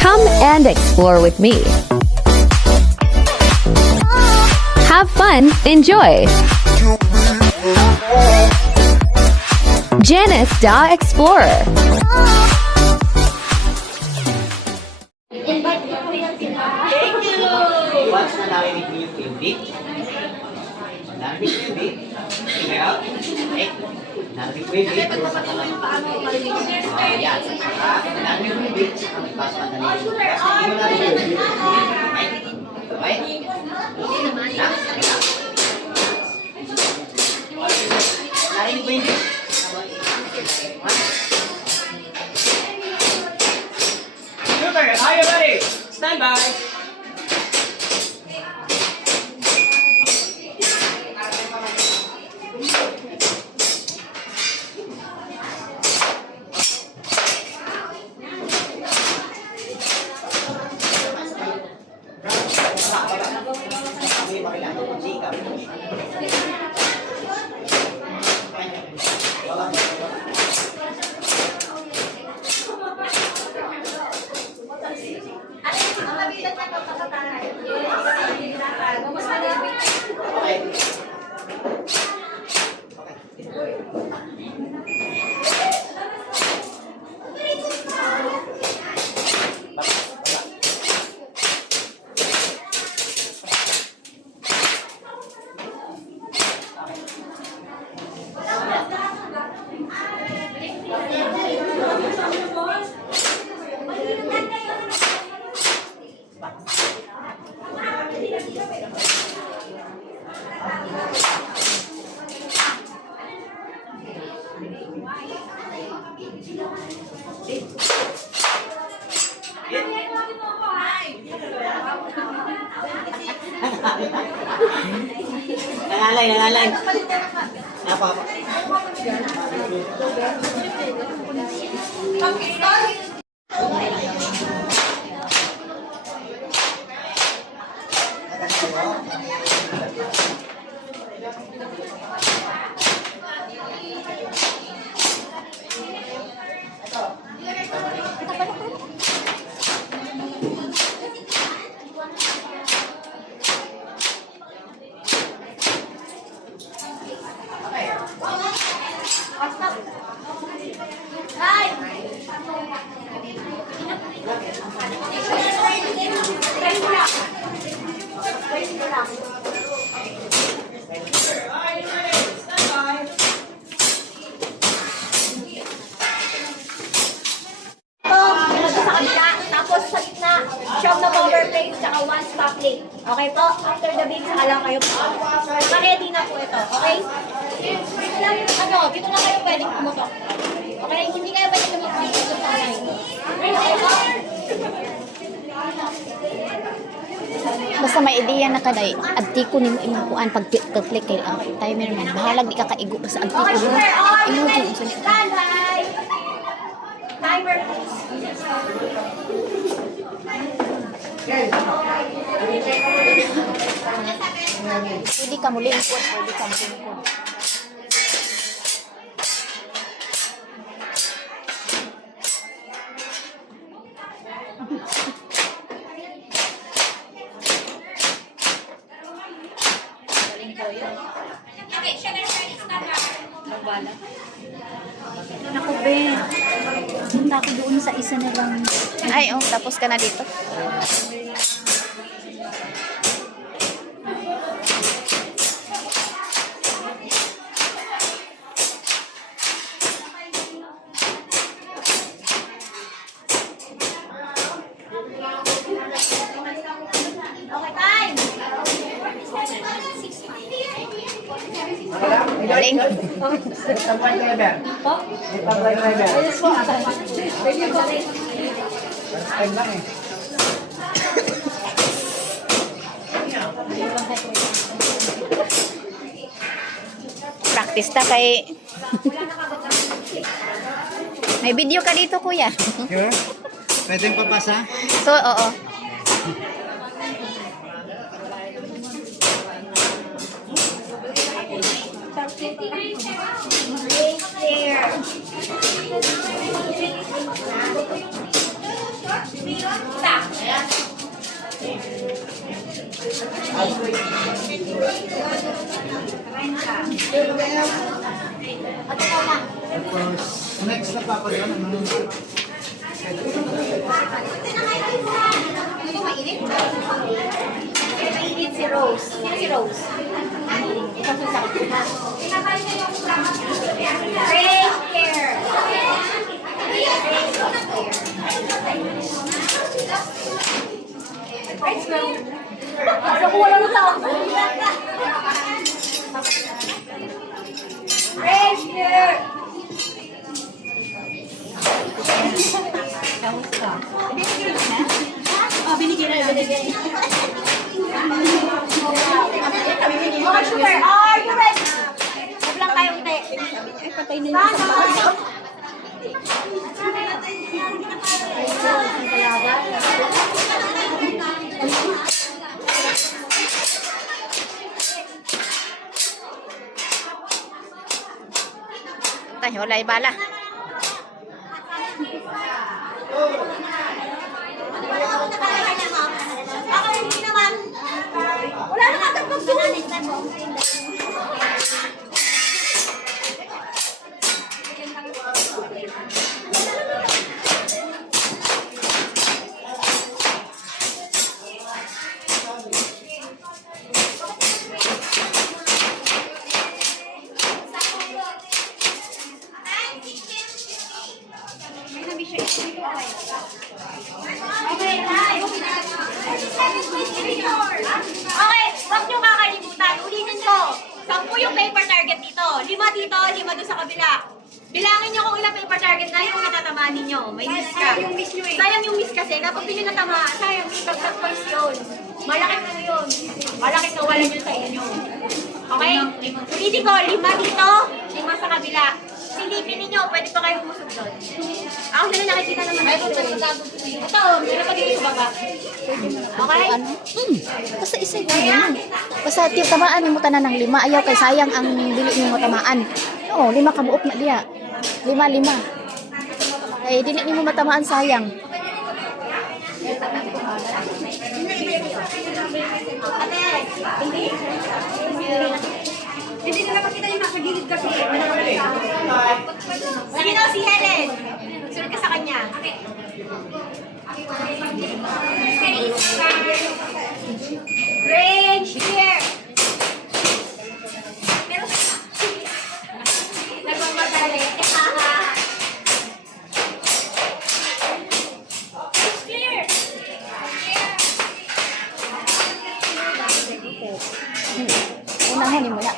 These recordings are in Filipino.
Come and explore with me. Have fun, enjoy. Janice the Explorer. Once na narinig niyo yung beat, narinig niyo yung beat, figure out, okay? Narinig ko yung beat, sa kalang yan, narinig ko yung beat, sa kalang pass na narinig ko. Hindi mo narinig yung beat. Okay? Narinig ko yung beat. Super, are you ready? Stand by. Nangalay. Apa? Shop na cover plate, tsaka one stop plate. Okay po? After the beat, saka lang kayo po. Ready na po ito, okay? Dito lang kayo pwedeng pumutok. Okay? Hindi kayo pwedeng pumutok dito sa line. Okay po? Basta may ideya na kaday, abti ko nimo imong kuan pag click kay ang timer man. Bahalag di ka kaigo sa abti ko. Okay, sir. On. Inutin sa Stand by. Timer, please. Pwede ka mulingkod, pwede ka mulingkod. Naku, Ben. Punta ako doon sa isa na lang. Ay, oh, tapos ka na dito. Galing. Practice ta kay may video ka dito, kuya. Sure? Pwedeng papasa? So, oo. Next na papayon. Mainit si Rose. Sino si Rose? Great care. Let's go. Nakuha lang ito. Great care. Mga sugar, are you ready? Huwag lang kayong te. Patay na yung Tayo, wala bala. Ako hindi naman. Wala na agad mag-zoom. Okay, huwag nyo kakalimutan. Ulitin ko. 10 yung paper target dito. 5 dito, 5 doon sa kabila. Bilangin nyo kung ilang paper target na yung natatamaan ninyo. May miss ka. Sayang yung miss kasi. Kapag hindi nyo natamaan, sayang yung tagtag points yun. Malaki na yun. Malaki na wala nyo sa inyo. Okay? Ulitin ko. 5 dito, 5 sa kabila. Silipin ninyo, pwede pa kayo umusog doon. Ako na nakikita naman ito. Ito, meron pa dito sa baba. Okay? Basta isa yun. Basta tamaan mo tanan ng 5. Ayaw kay sayang ang dili mo tamaan. Oo, 5 kabuok na diya. 5. Ay dili nimo matamaan sayang. Hindi nila makita yung nasa gilid kasi. Sino si Helen? Sunod ka sa kanya. Range here. Pero nagmamadali. Clear. Unahan mo na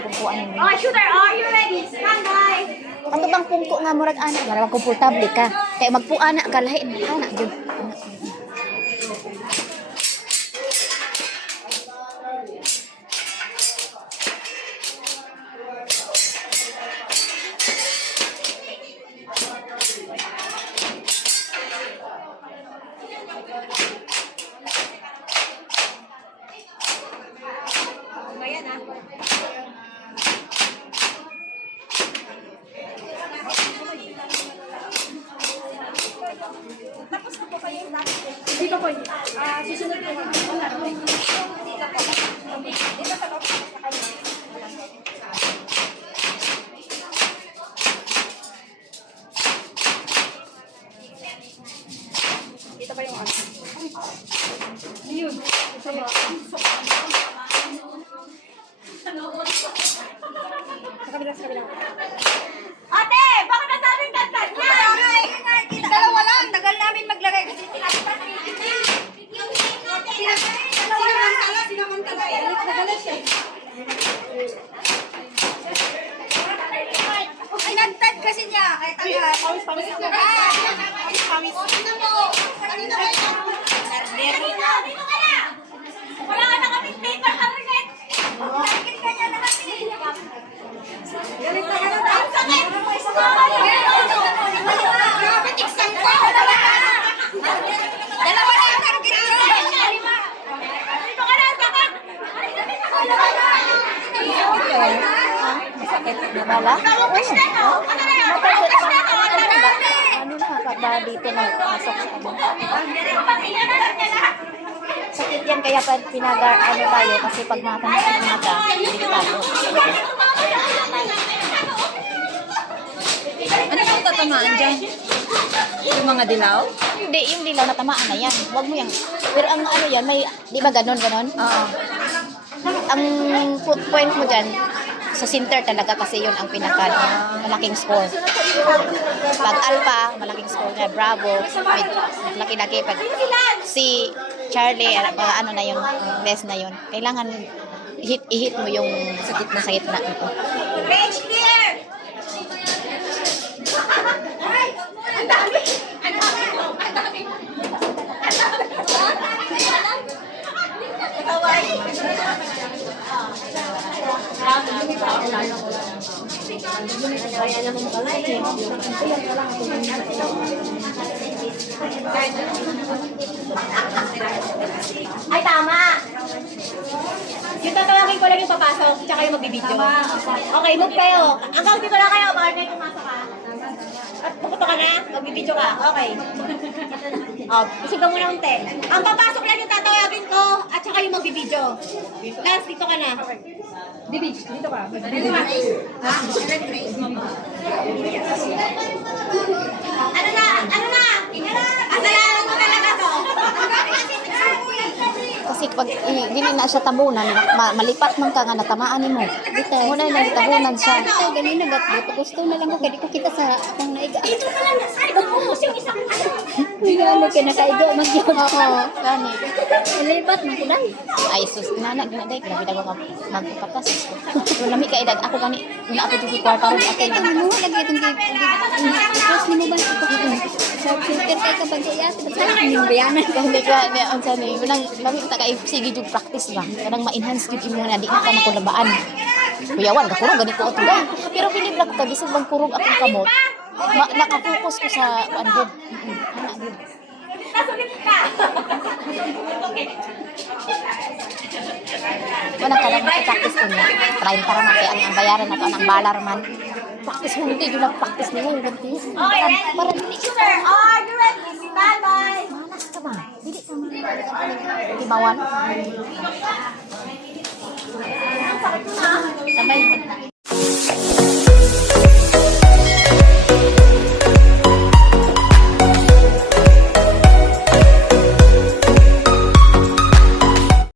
pungkuan mo. Oh, shooter, are you ready? Stand by. Ato bang pungko nga murag ana, para komportable ka. Kay magpuana ka lahi ana gyud. Ayan ah. Tapos na po kayo yung dati. Dito po. Susunod po. Wala. Dito po. Dito sa loob. Sa kanya. Dito pa yung ano. Yun. Ito ba? Sa kabila. Ate! Bakit nasabing kantan niya? Dalawa lang. Tagal namin maglagay kasi tinakpan namin. Sinamantala. Nagalas siya. Ay, nagtad kasi niya. Ay, taga. Pawis. Pawis. Kanina ba ito? Dito ka na! Wala ka na kaming paper target. Target ka niya na kasi. Galit na ka na. Ang sakit! Grabe, tiksan ko! Dalawa na yung target niya. Dito ka na, sakit! Masakit na bala. Ikaw ang push na to. Ano na yun? Ikaw ang push na to. Ano na ka? ba dito na pasok sa ano. Sakit yan kaya pa ano tayo kasi pag matanda sa mata, delikado. Ano pong tatamaan dyan? Yung mga dilaw? Hindi, yung dilaw na tamaan na yan. Huwag mo yan. Pero ang ano yan, may, di ba ganon? Oo. Ang point mo dyan, sa center talaga kasi yun ang pinaka malaking score. Pag alpha, malaking score na. Bravo, laki-laki. Pag si Charlie, mga ano na yun, best na yun. Kailangan i-hit mo yung sa gitna. Range clear! Ang dami! Ang dami! Ang dami! Ang dami! Kawai! Ay, tama! Yung tatawagin ko lang yung papasok, tsaka yung magbibideo. Okay, move kayo. Hanggang dito lang kayo, baka may pumasok ka. At pupunta ka na, magbibideo ka. Okay. Isig ka muna unti. Ang papasok lang yung tatawagin ko, at tsaka yung magbibideo. Last, dito ka na. Dito ka. Ano na? Ano na? Asalaran mo talaga to. Kasi pag dili na siya tabunan, malipat man ka nga natamaan nimo. Muna na tabunan siya. Ito, ganina gatbot. Gusto na lang ko, kaya di ko kita sa akong naiga. Dito ka lang. Saan ka focus yung isang ano? May gano'n ka nakaigo, mag-yun. Oo, gani. Ilipat, magkulay. Ay sus, nana gina day grabe daw ka magpatas. Pero lami ka edad ako gani na ako dito kwarta ron ako. Ano mo, lagi itong close ni mo ba? Sa filter kay kapag kaya, sa yung bayanan. Hindi ka na unsa ni unang lami ta kay sige jud practice ba. Kanang ma-enhance jud imo na di na ka nakulabaan. Kuyawan ka kurog gani ko ato day. Pero bilib lang ka bisag bang kurog akong kamot. Naka-focus ko sa ano. Ana gud. Nasulit ka. Wala ka lang practice ko niya. Try para makaya ang bayaran na to ang balar man. Practice mo hindi jud practice niya yung gantis. Okay, ready? Para dili Sir, are you ready? Bye-bye. malas ka ba? Dili ka man. Timawan. Ang sakit mo na. Sabay.